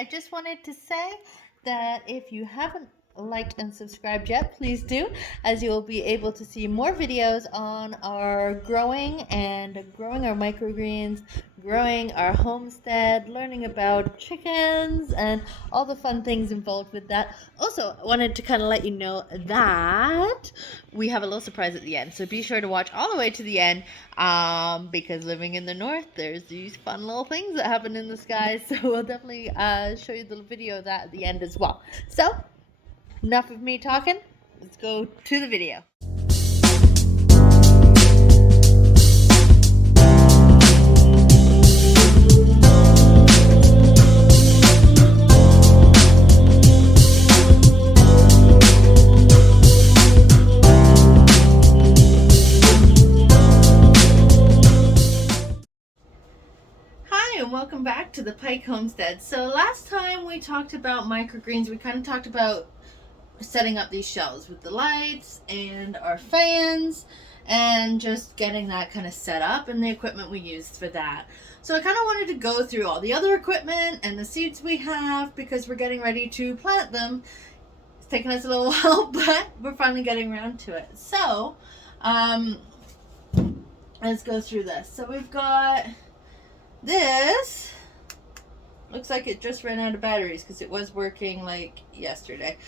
I just wanted to say that if you haven't liked and subscribed yet, please do, as you will be able to see more videos on our growing our microgreens, growing our homestead, learning about chickens and all the fun things involved with that. Also, I wanted to kind of let you know that we have a little surprise at the end, so be sure to watch all the way to the end, because living in the north, there's these fun little things that happen in the sky, so we'll definitely show you the video of that at the end as well. So enough of me talking, let's go to the video. Hi, and welcome back to the Pike Homestead. So last time we talked about microgreens, we kind of talked about setting up these shelves with the lights and our fans and just getting that kind of set up and the equipment we used for that. So I kind of wanted to go through all the other equipment and the seeds we have because we're getting ready to plant them. It's taken us a little while, but we're finally getting around to it. So let's go through this. So we've got this. Looks like it just ran out of batteries because it was working like yesterday.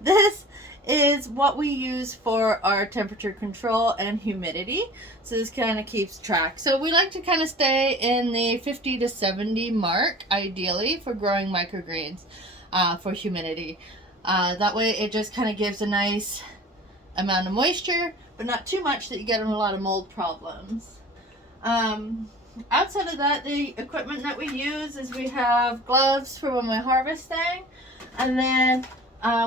This is what we use for our temperature control and humidity. So this kind of keeps track. So we like to kind of stay in the 50 to 70 mark, ideally, for growing microgreens for humidity. That way it just kind of gives a nice amount of moisture, but not too much that you get a lot of mold problems. Outside of that, the equipment that we use is we have gloves for when we're harvesting, and then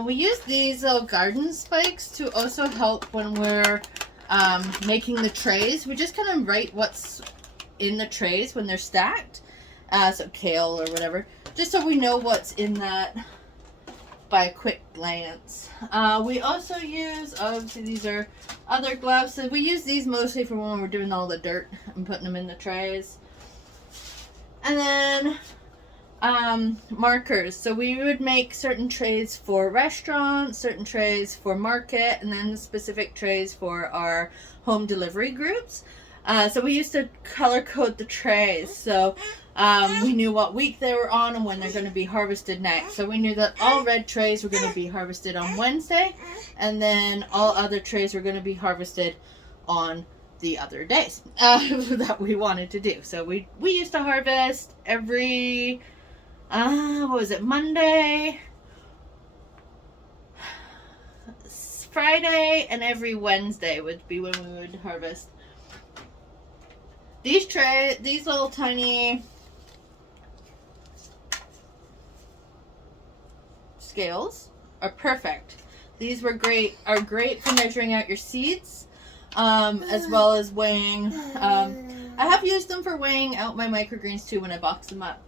we use these little garden spikes to also help when we're making the trays. We just kind of write what's in the trays when they're stacked, so kale or whatever, just so we know what's in that by a quick glance. We also use, obviously these are other gloves, so we use these mostly for when we're doing all the dirt and putting them in the trays. And then markers. So we would make certain trays for restaurants, certain trays for market, and then specific trays for our home delivery groups. So we used to color code the trays, so we knew what week they were on and when they're going to be harvested next. So we knew that all red trays were going to be harvested on Wednesday, and then all other trays were going to be harvested on the other days that we wanted to do. So we used to harvest every what was it, Monday, Friday, and every Wednesday would be when we would harvest. These little tiny scales are perfect. These are great for measuring out your seeds, as well as weighing. I have used them for weighing out my microgreens too when I box them up.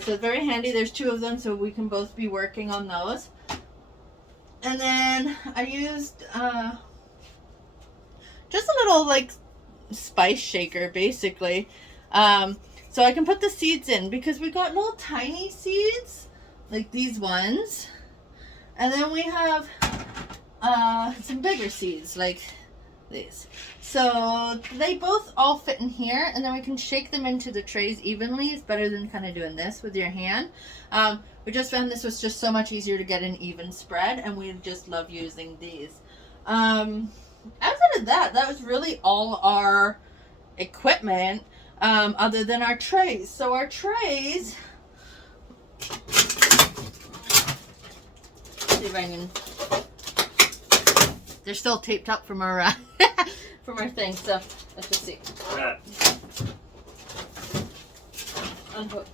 So it's very handy. There's two of them, so we can both be working on those. And then I used just a little like spice shaker, basically, so I can put the seeds in, because we got little tiny seeds like these ones, and then we have some bigger seeds like these. So they both all fit in here, and then we can shake them into the trays evenly. It's better than kind of doing this with your hand. We just found this was just so much easier to get an even spread, and we just love using these. Outside of that, that was really all our equipment, other than our trays. So our trays, see if I can, they're still taped up from our from our thing, so let's just see. unhook.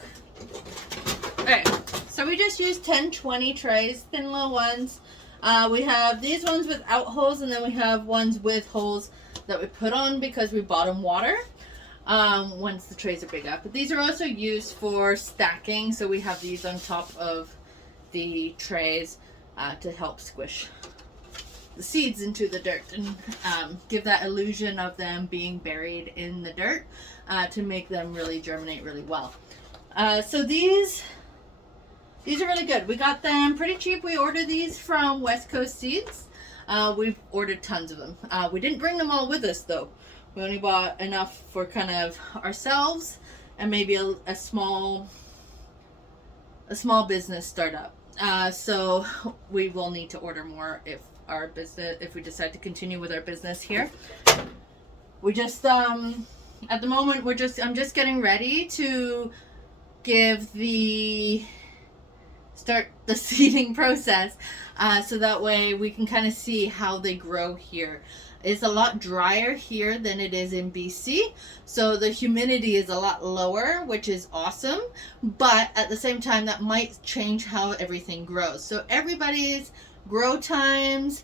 Okay, so we just used 10-20 trays, thin little ones. We have these ones without holes, and then we have ones with holes that we put on because we bottom water once the trays are big enough. But these are also used for stacking, so we have these on top of the trays to help squish the seeds into the dirt and give that illusion of them being buried in the dirt to make them really germinate really well. So these are really good. We got them pretty cheap. We ordered these from West Coast Seeds. We've ordered tons of them. We didn't bring them all with us though. We only bought enough for kind of ourselves and maybe a small business startup. So we will need to order more if we decide to continue with our business here. We just at the moment I'm just getting ready to start the seeding process so that way we can kind of see how they grow here. It's a lot drier here than it is in BC, so the humidity is a lot lower, which is awesome, but at the same time that might change how everything grows. So everybody's grow times,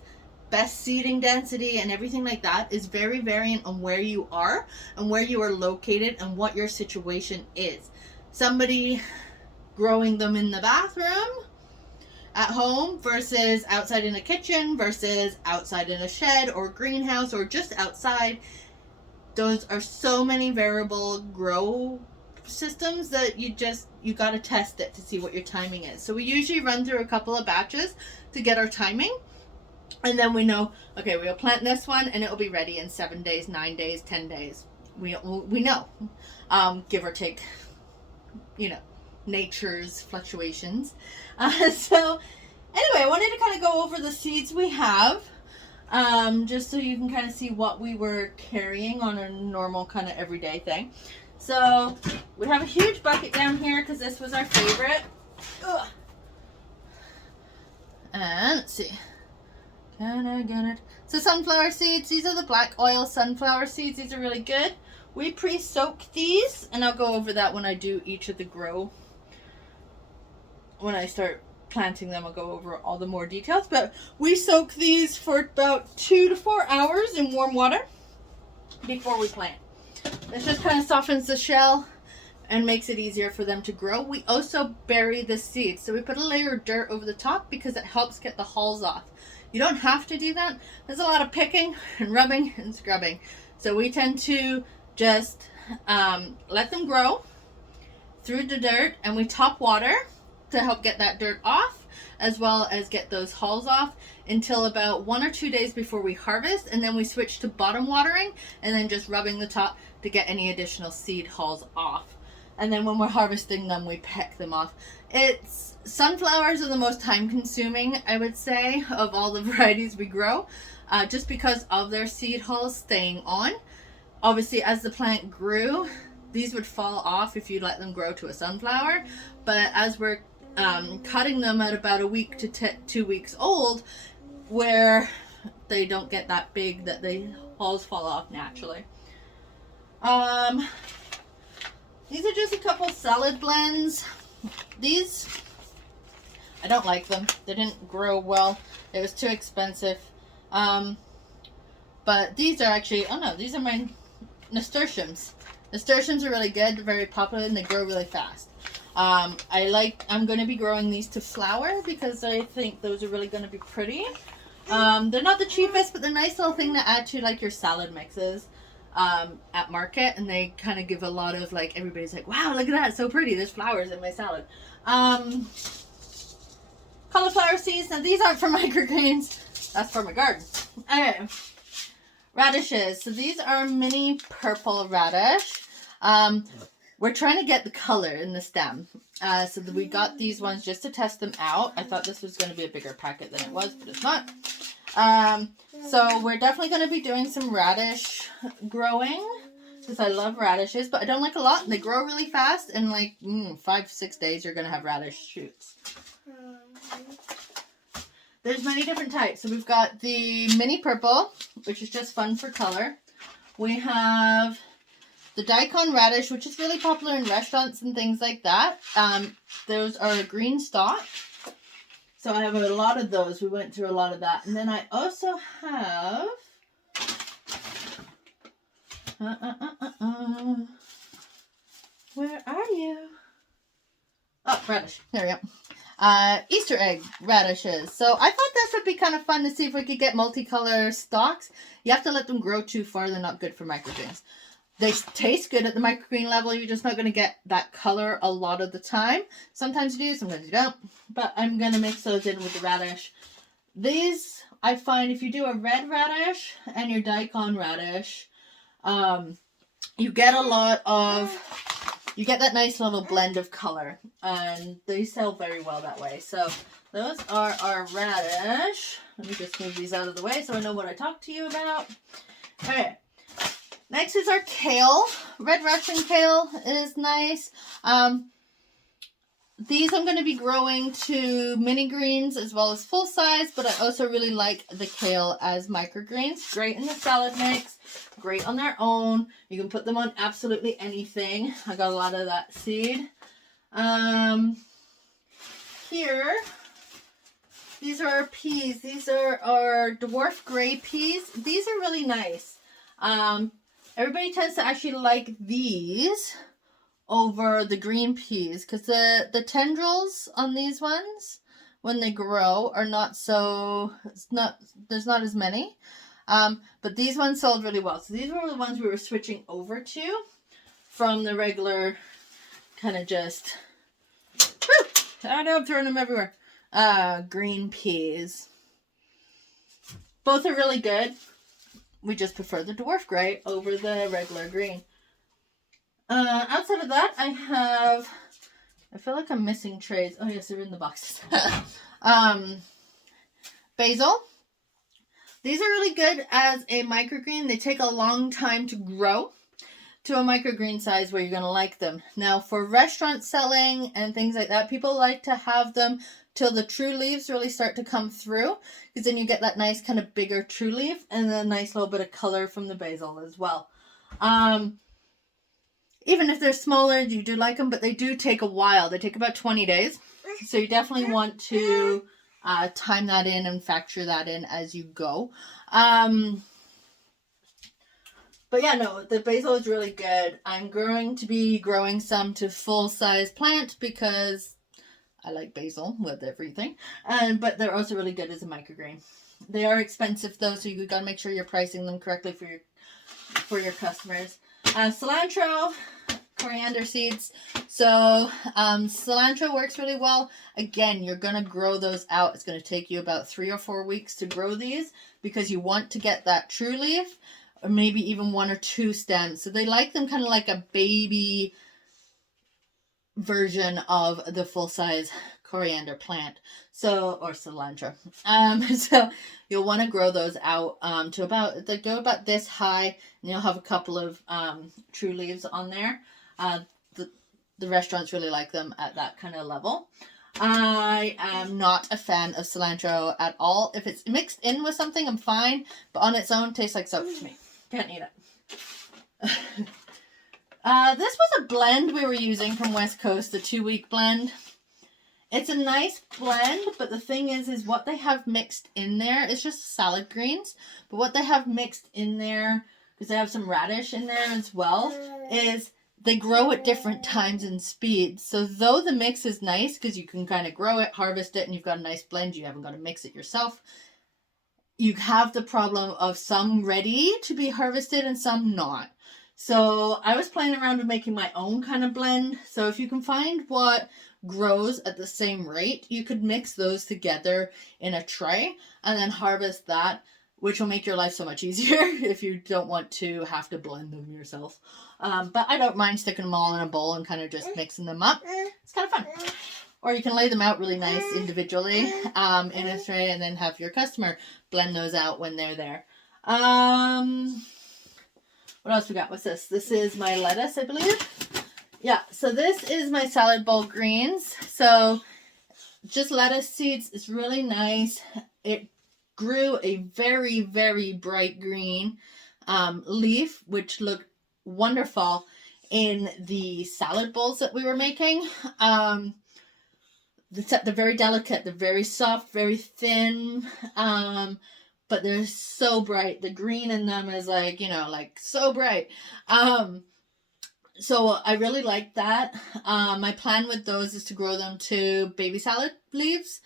best seeding density, and everything like that is very variant on where you are and where you are located and what your situation is. Somebody growing them in the bathroom at home versus outside in a kitchen versus outside in a shed or greenhouse or just outside. Those are so many variable grow systems that you got to test it to see what your timing is. So we usually run through a couple of batches to get our timing, and then we know, okay, we'll plant this one and it will be ready in 7 days, 9 days, 10 days. We know, give or take, nature's fluctuations. So anyway, I wanted to kind of go over the seeds we have, just so you can kind of see what we were carrying on a normal kind of everyday thing. So we have a huge bucket down here because this was our favorite. Ugh. And let's see, can I get it? So sunflower seeds, these are the black oil sunflower seeds. These are really good. We pre-soak these, and I'll go over that when I do each of the grow. When I start planting them, I'll go over all the more details, but we soak these for about 2 to 4 hours in warm water before we plant. This just kind of softens the shell and makes it easier for them to grow. We also bury the seeds, so we put a layer of dirt over the top because it helps get the hulls off. You don't have to do that. There's a lot of picking and rubbing and scrubbing, so we tend to just let them grow through the dirt, and we top water to help get that dirt off, as well as get those hulls off until about 1 or 2 days before we harvest, and then we switch to bottom watering and then just rubbing the top to get any additional seed hulls off. And then when we're harvesting them, we peck them off. Sunflowers are the most time consuming, I would say, of all the varieties we grow, just because of their seed hulls staying on. Obviously, as the plant grew, these would fall off if you let them grow to a sunflower, but as we're cutting them at about a week to 2 weeks old, where they don't get that big that the hulls fall off naturally. These are just a couple salad blends. These, I don't like them. They didn't grow well. It was too expensive. But these are actually, oh no, these are my nasturtiums. Nasturtiums are really good. They're very popular and they grow really fast. I'm going to be growing these to flower because I think those are really going to be pretty. They're not the cheapest, but they're a nice little thing to add to like your salad mixes at market, and they kind of give a lot of like, everybody's like, wow, look at that, it's so pretty, there's flowers in my salad. Cauliflower seeds, now these aren't for microgreens, that's for my garden. Okay, radishes, so these are mini purple radish. We're trying to get the color in the stem, so we got these ones just to test them out. I thought this was going to be a bigger packet than it was, but it's not. So we're definitely going to be doing some radish growing because I love radishes, but I don't like a lot. They grow really fast, and like 5-6 days you're going to have radish shoots. There's many different types. So we've got the mini purple, which is just fun for color. We have the daikon radish, which is really popular in restaurants and things like that. Those are green stalk. So I have a lot of those. We went through a lot of that. And then I also have... Where are you? Oh, radish. There we go. Easter egg radishes. So I thought this would be kind of fun to see if we could get multicolor stalks. You have to let them grow too far. They're not good for microgreens. They taste good at the microgreen level. You're just not going to get that color a lot of the time. Sometimes you do, sometimes you don't. But I'm going to mix those in with the radish. These, I find if you do a red radish and your daikon radish, you get a lot of... You get that nice little blend of color, and they sell very well that way. So those are our radish. Let me just move these out of the way so I know what I talked to you about. Okay. Next is our kale. Red Russian kale is nice. These I'm going to be growing to mini greens as well as full size, but I also really like the kale as microgreens. Great in the salad mix, great on their own. You can put them on absolutely anything. I got a lot of that seed. Here, these are our peas. These are our dwarf gray peas. These are really nice. Everybody tends to actually like these over the green peas because the tendrils on these ones when they grow are not so, there's not as many, but these ones sold really well. So these were the ones we were switching over to from the regular kind of just, I know I'm throwing them everywhere, green peas. Both are really good. We just prefer the dwarf gray over the regular green. Outside of that, I feel like I'm missing trays. Oh yes, they're in the boxes. Basil. These are really good as a microgreen. They take a long time to grow to a microgreen size where you're going to like them. Now for restaurant selling and things like that, people like to have them till the true leaves really start to come through, because then you get that nice kind of bigger true leaf and a nice little bit of color from the basil as well. Even if they're smaller, you do like them, but they do take a while. They take about 20 days. So you definitely want to time that in and factor that in as you go. But yeah, no, the basil is really good. I'm going to be growing some to full-size plant because I like basil with everything. But they're also really good as a microgreen. They are expensive though, so you got to make sure you're pricing them correctly for your customers. Cilantro, coriander seeds. So cilantro works really well. Again, you're going to grow those out. It's going to take you about 3 or 4 weeks to grow these because you want to get that true leaf, or maybe even 1 or 2 stems. So they like them kind of like a baby version of the full-size coriander plant, so, or cilantro. So you'll want to grow those out to about, they go about this high, and you'll have a couple of true leaves on there. The restaurants really like them at that kind of level. I am not a fan of cilantro at all. If it's mixed in with something, I'm fine, but on its own, tastes like soap to me. Can't eat it. This was a blend we were using from West Coast, the 2-week blend. It's a nice blend, but the thing is what they have mixed in there is just salad greens. But what they have mixed in there, because they have some radish in there as well, is they grow at different times and speeds. So though the mix is nice, because you can kind of grow it, harvest it, and you've got a nice blend, you haven't got to mix it yourself. You have the problem of some ready to be harvested and some not. So I was playing around with making my own kind of blend. So if you can find what grows at the same rate, you could mix those together in a tray and then harvest that, which will make your life so much easier if you don't want to have to blend them yourself. But I don't mind sticking them all in a bowl and kind of just mixing them up. It's kind of fun. Or you can lay them out really nice individually in a tray and then have your customer blend those out when they're there. What else we got? What's this? This is my lettuce, I believe. Yeah, so this is my salad bowl greens. So just lettuce seeds is really nice. It grew a very, very bright green leaf, which looked wonderful in the salad bowls that we were making. They're very delicate, they're very soft, very thin, but they're so bright. The green in them is like, like so bright. So I really like that. My plan with those is to grow them to baby salad leaves.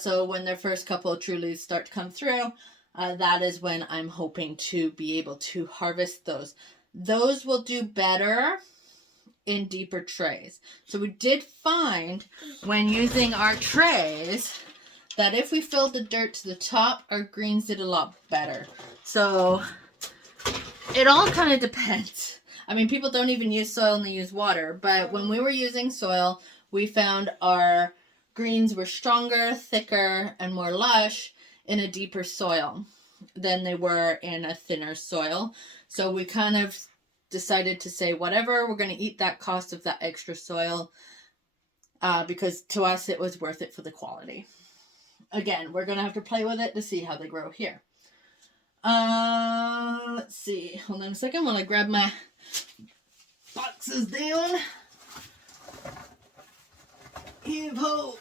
So when their first couple of true leaves start to come through, that is when I'm hoping to be able to harvest those. Those will do better in deeper trays. So we did find when using our trays that if we filled the dirt to the top, our greens did a lot better. So it all kind of depends. I mean, people don't even use soil and they use water, but when we were using soil, we found our greens were stronger, thicker, and more lush in a deeper soil than they were in a thinner soil. So we kind of decided to say, whatever, we're going to eat that cost of that extra soil, because to us it was worth it for the quality. Again, we're going to have to play with it to see how they grow here. Let's see. Hold on a second while I grab my boxes down. Heave-ho.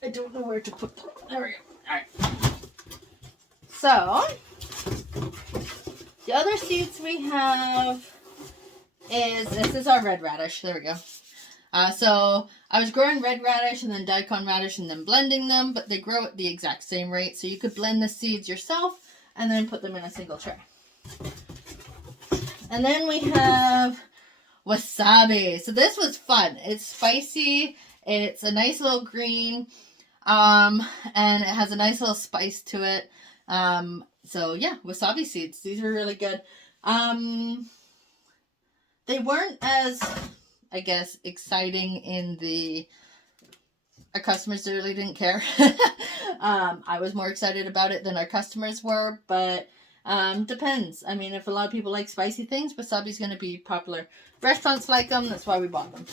I don't know where to put them. There we go. Alright. So, the other seeds we have this is our red radish. There we go. So I was growing red radish and then daikon radish and then blending them, but they grow at the exact same rate. So you could blend the seeds yourself and then put them in a single tray. And then we have wasabi. So this was fun. It's spicy. It's a nice little green. And it has a nice little spice to it. So yeah, wasabi seeds. These are really good. They weren't as, I guess, exciting in our customers really didn't care. I was more excited about it than our customers were, but depends. I mean, if a lot of people like spicy things, wasabi's going to be popular. Restaurants like them, that's why we bought them.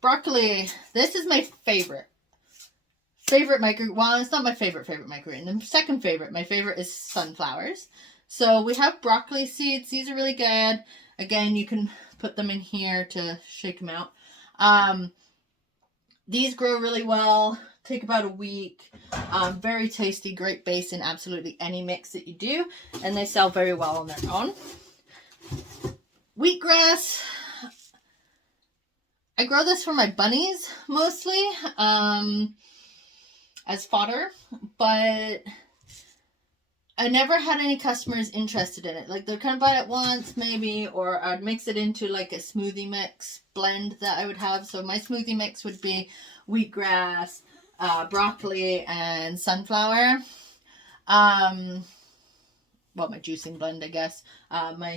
Broccoli. This is my favorite microgreen. Well, it's not my favorite microgreen. The second favorite. My favorite is sunflowers. So we have broccoli seeds. These are really good. Again, you can put them in here to shake them out. These grow really well. Take about a week. Very tasty. Great base in absolutely any mix that you do. And they sell very well on their own. Wheatgrass. I grow this for my bunnies mostly. As fodder, but I never had any customers interested in it. Like, they'd kind of buy it once maybe, or I'd mix it into like a smoothie mix blend that I would have. So my smoothie mix would be wheatgrass, broccoli, and sunflower. Well, my juicing blend, I guess. But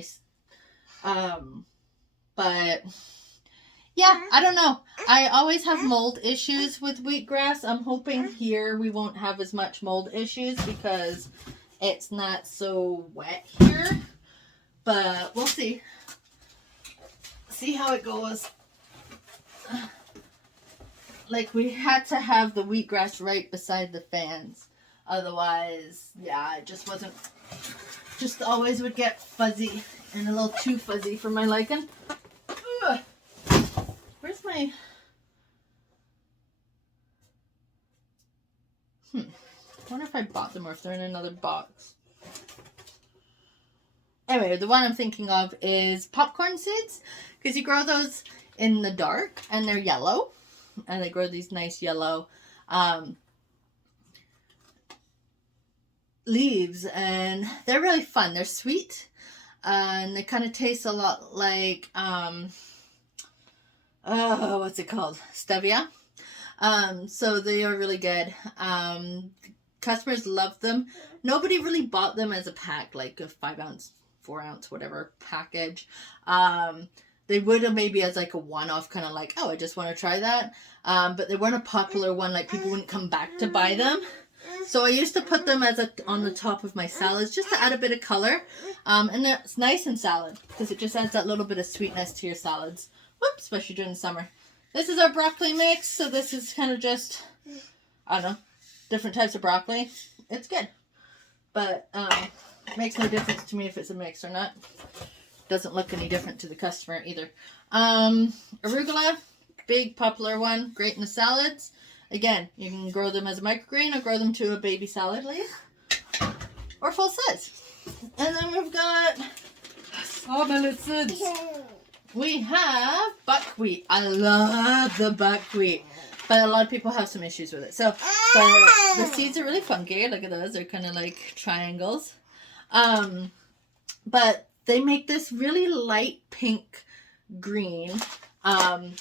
yeah, I don't know. I always have mold issues with wheatgrass. I'm hoping here we won't have as much mold issues because it's not so wet here. But we'll see. See how it goes. Like, we had to have the wheatgrass right beside the fans. Otherwise, yeah, it just wasn't... Just always would get fuzzy and a little too fuzzy for my liking. Ugh. Where's my... I wonder if I bought them or if they're in another box. Anyway, the one I'm thinking of is popcorn seeds. Because you grow those in the dark and they're yellow. And they grow these nice yellow leaves. And they're really fun. They're sweet. And they kind of taste a lot like... what's it called? Stevia. So they are really good. Customers love them. Nobody really bought them as a pack, like a 5 ounce, 4 ounce, whatever package. They would have maybe as like a one-off, kind of like, oh, I just want to try that. But they weren't a popular one, like people wouldn't come back to buy them. So I used to put them as on the top of my salads just to add a bit of color. And it's nice in salad because it just adds that little bit of sweetness to your salads. Whoops, especially during the summer. This is our broccoli mix. So this is kind of just, I don't know, different types of broccoli. it's good. But it makes no difference to me if it's a mix or not. Doesn't look any different to the customer either. Arugula, big popular one, great in the salads. Again, you can grow them as a microgreen or grow them to a baby salad leaf or full size. And then we've got we have buckwheat. I love the buckwheat, but a lot of people have some issues with it. So the seeds are really funky. Look at those. They're kind of like triangles. But they make this really light pink green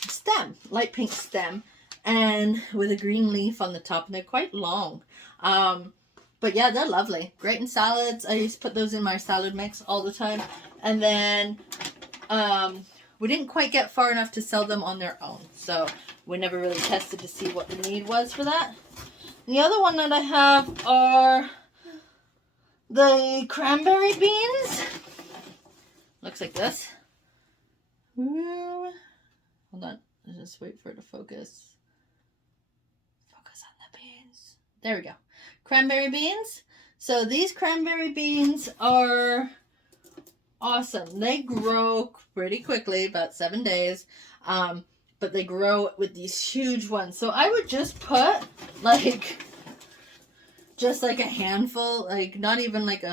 stem, light pink stem, and with a green leaf on the top, and they're quite long. But yeah, they're lovely. Great in salads. I used to put those in my salad mix all the time. And then we didn't quite get far enough to sell them on their own, so we never really tested to see what the need was for that. And the other one that I have are the cranberry beans. Looks like this. Ooh. Hold on. Let's just wait for it to focus. Focus on the beans. There we go. Cranberry beans. So these cranberry beans are awesome. They grow pretty quickly, about 7 days. But they grow with these huge ones. So I would just put like just like a handful, like not even like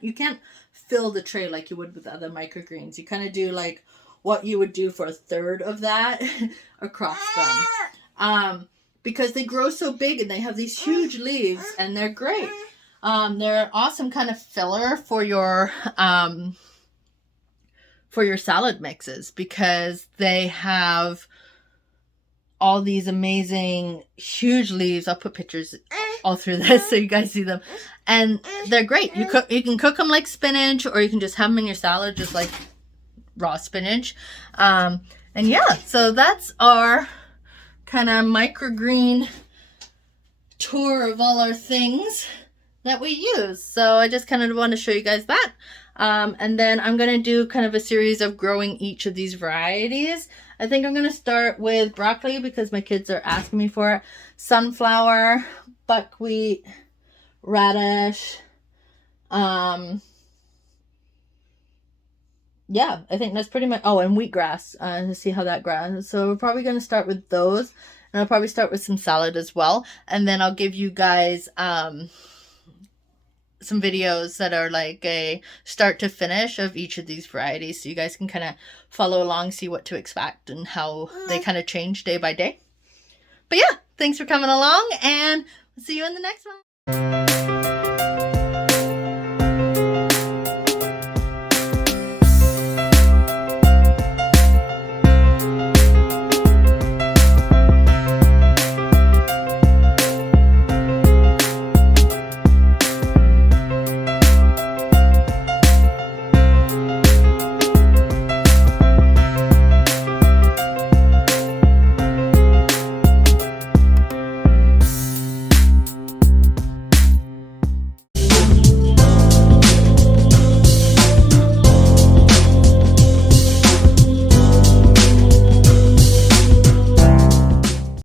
you can't fill the tray like you would with other microgreens. You kind of do like what you would do for a third of that across them. Because they grow so big and they have these huge leaves and they're great. They're an awesome kind of filler for your salad mixes because they have all these amazing huge leaves. I'll put pictures all through this so you guys see them. And they're great. You can cook them like spinach, or you can just have them in your salad just like raw spinach. And yeah, so that's our kind of microgreen tour of all our things that we use. So I just kind of want to show you guys that. And then I'm going to do kind of a series of growing each of these varieties. I think I'm going to start with broccoli because my kids are asking me for it. Sunflower, buckwheat, radish. Yeah, I think that's pretty much. Oh, and wheatgrass to see how that grows. So we're probably going to start with those. And I'll probably start with some salad as well. And then I'll give you guys some videos that are like a start to finish of each of these varieties, so you guys can kind of follow along, see what to expect and how they kind of change day by day. But yeah, thanks for coming along, and we'll see you in the next one.